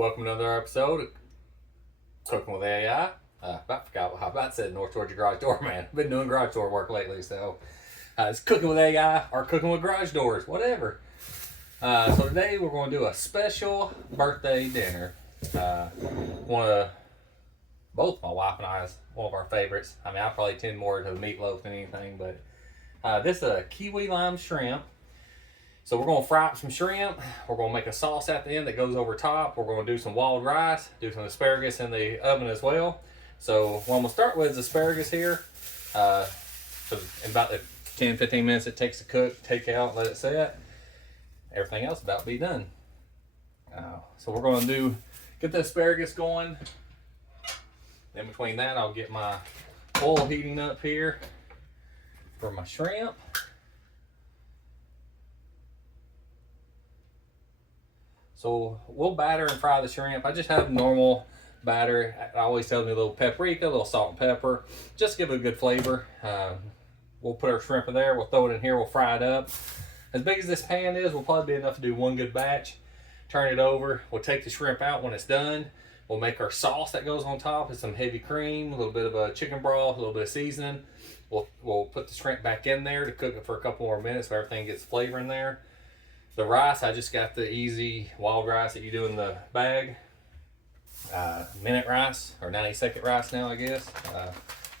Welcome to another episode of Cooking with AI. I forgot how about said north towards your garage door, man. I've been doing garage door work lately, so it's Cooking with AI or Cooking with Garage Doors, whatever. So today we're going to do a special birthday dinner. Both my wife and I is one of our favorites. I mean, I probably tend more to the meatloaf than anything, but this is a kiwi lime shrimp. So we're going to fry up some shrimp. We're going to make a sauce at the end that goes over top. We're going to do some wild rice, do some asparagus in the oven as well. So what I'm going to start with is asparagus here. So in about the 10-15 minutes it takes to cook, take out, let it set. Everything else about to be done. So we're going to get the asparagus going. In between that, I'll get my oil heating up here for my shrimp. So we'll batter and fry the shrimp. I just have normal batter. I always tell me a little paprika, a little salt and pepper, just give it a good flavor. We'll put our shrimp in there. We'll throw it in here. We'll fry it up. As big as this pan is, will probably be enough to do one good batch. Turn it over. We'll take the shrimp out when it's done. We'll make our sauce that goes on top. It's some heavy cream, a little bit of a chicken broth, a little bit of seasoning. We'll put the shrimp back in there to cook it for a couple more minutes so everything gets flavor in there. The rice, I just got the easy wild rice that you do in the bag. Minute rice, or 90-second rice now, I guess.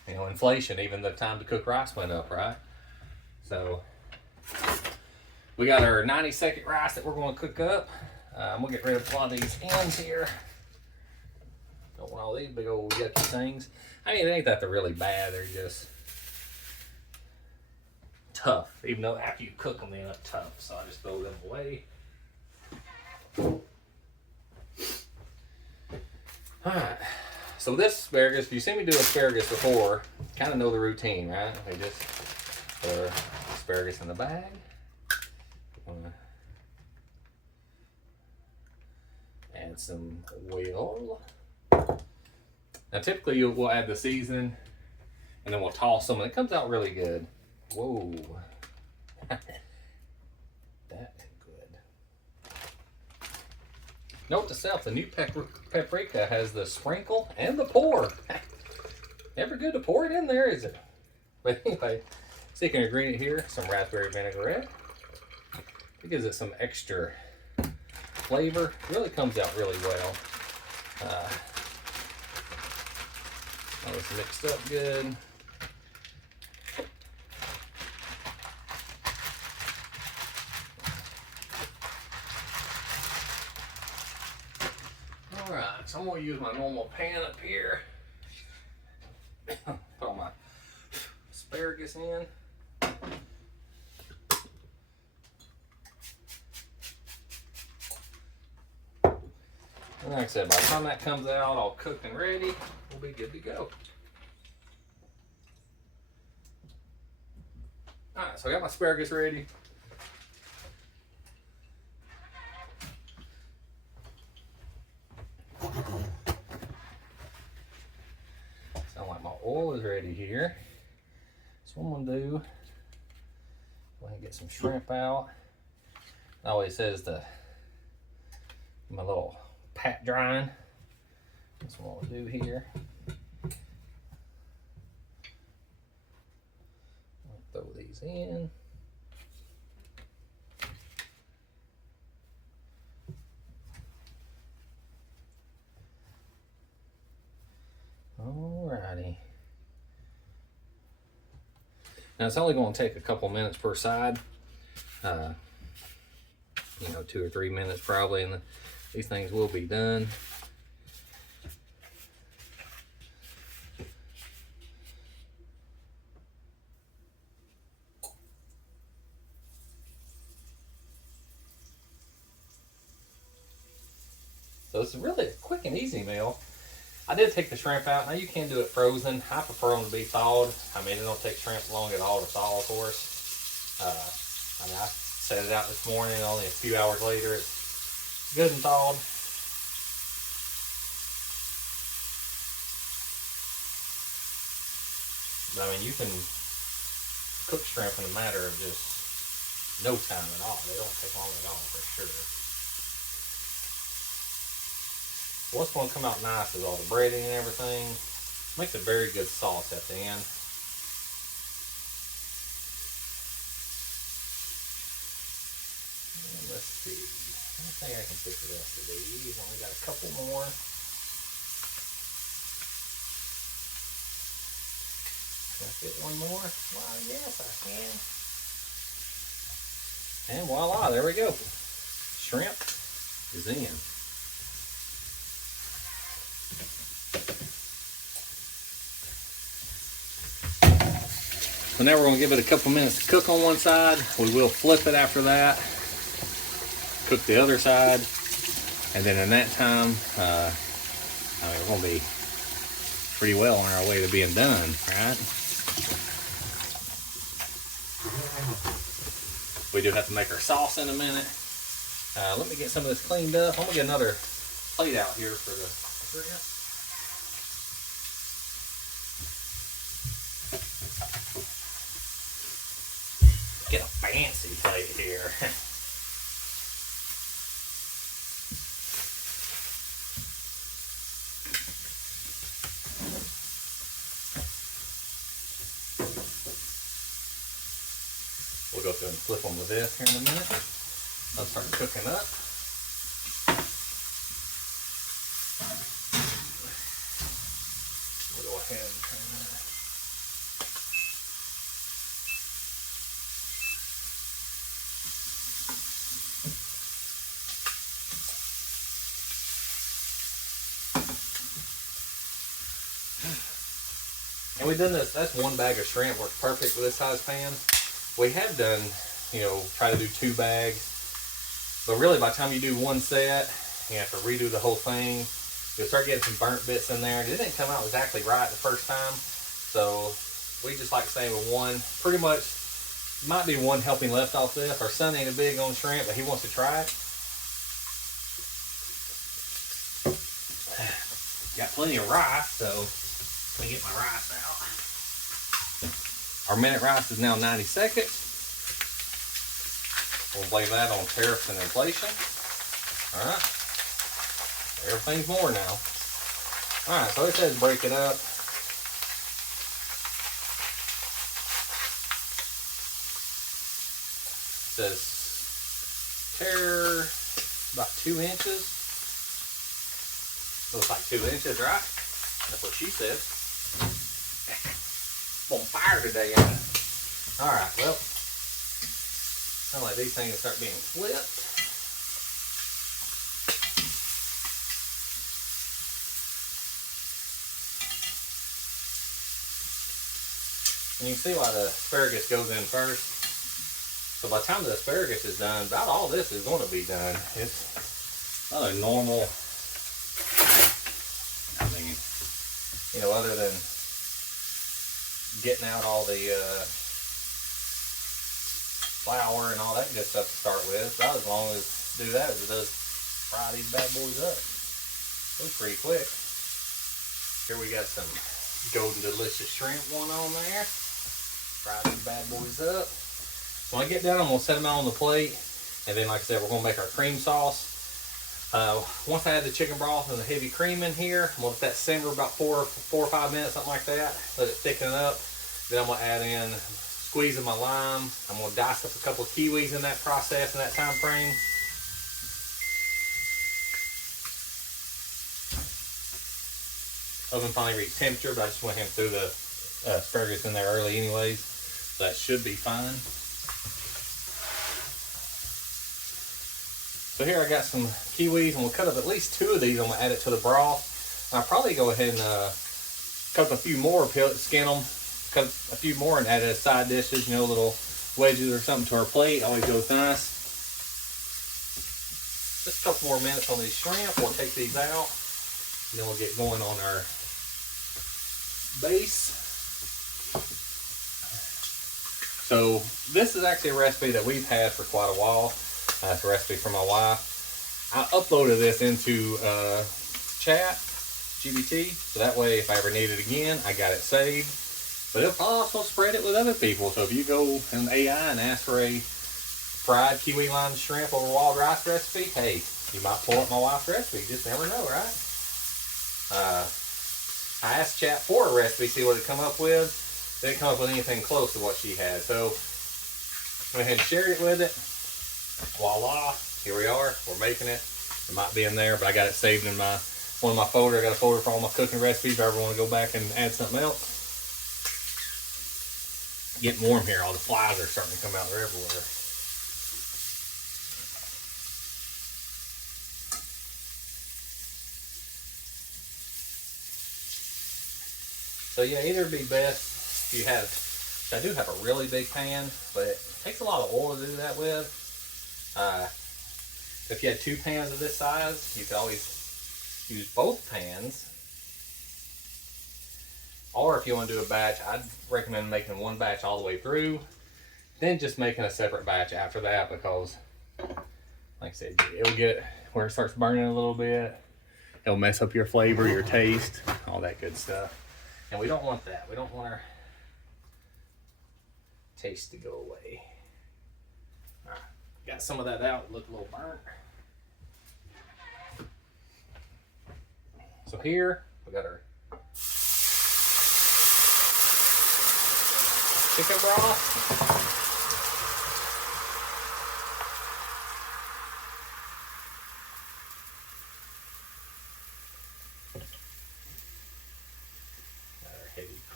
Inflation, even the time to cook rice went up, right? So, we got our 90-second rice that we're going to cook up. I'm going to get rid of a lot of these ends here. Don't want all these big old yucky things. I mean, it ain't that they're really bad, they're just tough, even though after you cook them they end up tough, so I just throw them away. Alright, so this asparagus, if you've seen me do asparagus before, kind of know the routine, right? We just put asparagus in the bag. Add some oil. Now typically we'll add the seasoning and then we'll toss them and it comes out really good. Whoa. That ain't good. Note to self, the new paprika has the sprinkle and the pour. Never good to pour it in there, is it? But anyway, secret ingredient here, some raspberry vinaigrette. It gives it some extra flavor. It really comes out really well. All this mixed up good. Alright, so I'm going to use my normal pan up here. Put all my asparagus in. And like I said, by the time that comes out all cooked and ready, we'll be good to go. Alright, so I got my asparagus ready. Sound like my oil is ready here. So what I'm going to do, go ahead and get some shrimp out. It always says to my little pat drying. That's what we'll do here. I'll throw these in. Alrighty. Now it's only going to take a couple minutes per side. 2 or 3 minutes probably, and these things will be done. So this is really a quick and easy meal. I did take the shrimp out. Now you can do it frozen. I prefer them to be thawed. I mean, it don't take shrimp long at all to thaw, of course. I set it out this morning, only a few hours later, it's good and thawed. But I mean, you can cook shrimp in a matter of just no time at all. They don't take long at all, for sure. What's going to come out nice is all the breading and everything. Makes a very good sauce at the end. And let's see. I think I can pick the rest of these. Only got a couple more. Can I fit one more? Why, yes, I can. And voila, there we go. Shrimp is in. So now we're going to give it a couple minutes to cook on one side. We will flip it after that. Cook the other side. And then in that time, we're going to be pretty well on our way to being done, right? We do have to make our sauce in a minute. Let me get some of this cleaned up. I'm going to get another plate out here for the shrimp. Get a fancy plate here. We'll go through and flip them with this here in a minute. They'll start cooking up. We'll go ahead and turn that. And we've done this, that's one bag of shrimp, works perfect with this size pan. We have done, try to do 2 bags, but really by the time you do one set, you have to redo the whole thing. You'll start getting some burnt bits in there. It didn't come out exactly right the first time, so we just like staying with one. Pretty much, might be one helping left off this. Our son ain't a big on shrimp, but he wants to try it. Got plenty of rice, so let me get my rice out. Our minute rice is now 90 seconds. We'll blame that on tariffs and inflation. All right. Everything's more now. All right, so it says break it up. It says tear about 2 inches. Looks like 2 inches, right? That's what she said. On fire today, ain't it? Alright, well, sound like these things start being flipped. And you can see why the asparagus goes in first. So by the time the asparagus is done, about all this is going to be done. It's not a normal, other than getting out all the flour and all that good stuff to start with. About as long as do that as it does fry these bad boys up. It was pretty quick. Here we got some golden delicious shrimp one on there. Fry these bad boys up. When I get done, I'm going to set them out on the plate. And then, like I said, we're going to make our cream sauce. Once I add the chicken broth and the heavy cream in here, I'm going to let that simmer about 4 or 5 minutes, something like that. Let it thicken up. Then I'm going to add in squeezing my lime. I'm going to dice up a couple of kiwis in that process, in that time frame. Oven finally reached temperature, but I just went ahead and threw the asparagus in there early anyways. So that should be fine. So here I got some kiwis, and we'll cut up at least 2 of these. I'm going to add it to the broth. I'll probably go ahead and cut up a few more, skin them, cut a few more and add it as side dishes, little wedges or something to our plate. Always goes nice. Just a couple more minutes on these shrimp. We'll take these out, and then we'll get going on our base. So this is actually a recipe that we've had for quite a while. It's a recipe for my wife. I uploaded this into chat, GBT, so that way if I ever need it again, I got it saved. But it'll also spread it with other people. So if you go in AI and ask for a fried kiwi lime shrimp over wild rice recipe, hey, you might pull up my wife's recipe. You just never know, right? I asked chat for a recipe, see what it come up with. Didn't come up with anything close to what she had. So went ahead and shared it with it. Voila, here we are. We're making it. It might be in there, but I got it saved in one of my folders. I got a folder for all my cooking recipes if I ever want to go back and add something else. Getting warm here. All the flies are starting to come out. They're everywhere. So yeah, either would be best if you have, I do have a really big pan, but it takes a lot of oil to do that with. If you had 2 pans of this size, you could always use both pans. Or if you want to do a batch, I'd recommend making one batch all the way through, then just making a separate batch after that, because like I said, it'll get where it starts burning a little bit. It'll mess up your flavor, your taste, all that good stuff. And we don't want that. We don't want our taste to go away. All right, got some of that out. It looked a little burnt. So here we got our chicken broth.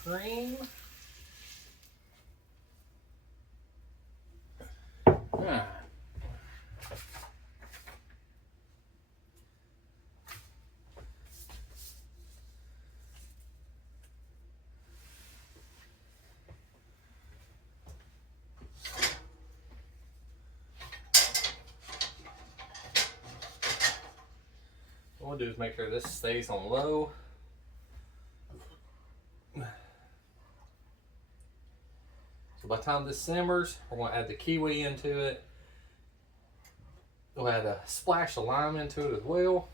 Cream. Ah. What we'll do is make sure this stays on low. So by the time this simmers, we're going to add the kiwi into it. We'll add a splash of lime into it as well.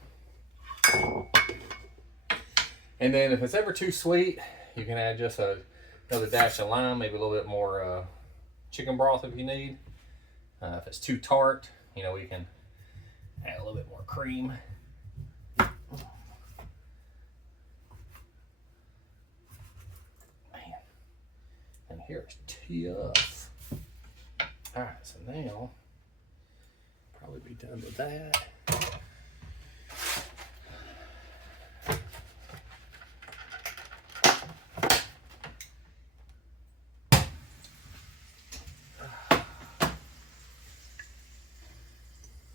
And then if it's ever too sweet, you can add just another dash of lime, maybe a little bit more chicken broth if you need. If it's too tart, you know, we can add a little bit more cream. And here's tough. All right, so now probably be done with that.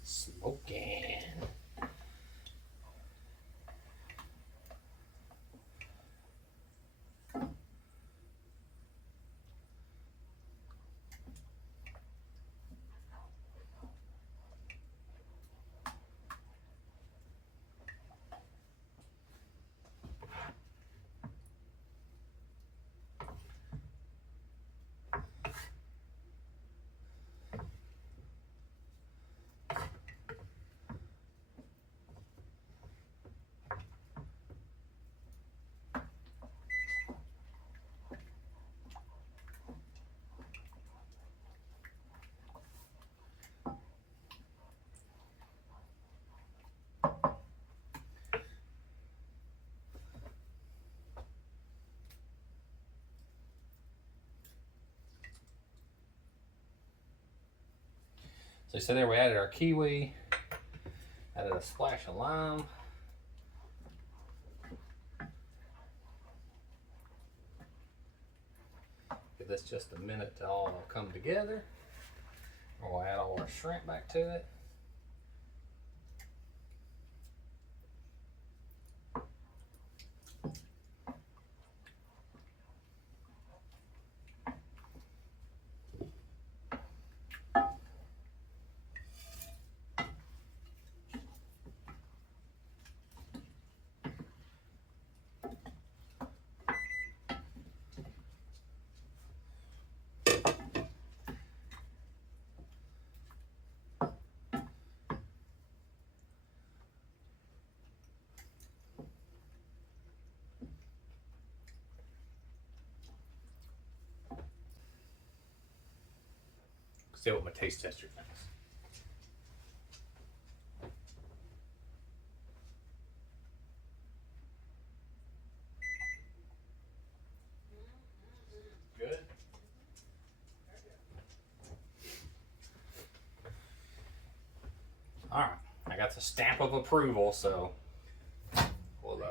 Smoking. So there we added our kiwi, added a splash of lime. Give this just a minute to all come together. We'll add all our shrimp back to it. See what my taste tester thinks. the stamp of approval, so we'll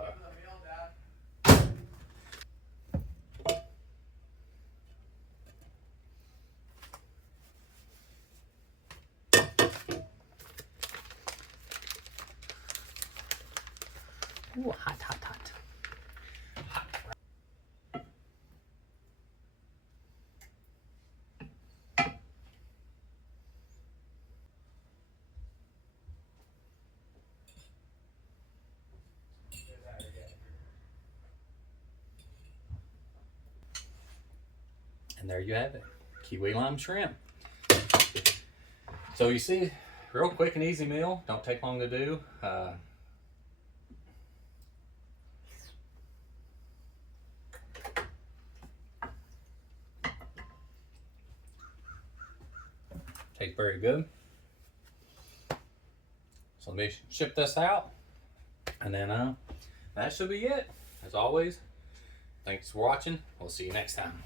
Ooh, hot, hot, hot. And there you have it, kiwi lime shrimp. So you see, real quick and easy meal. Don't take long to do. Tastes very good. So let me ship this out, and then that should be it. As always, thanks for watching. We'll see you next time.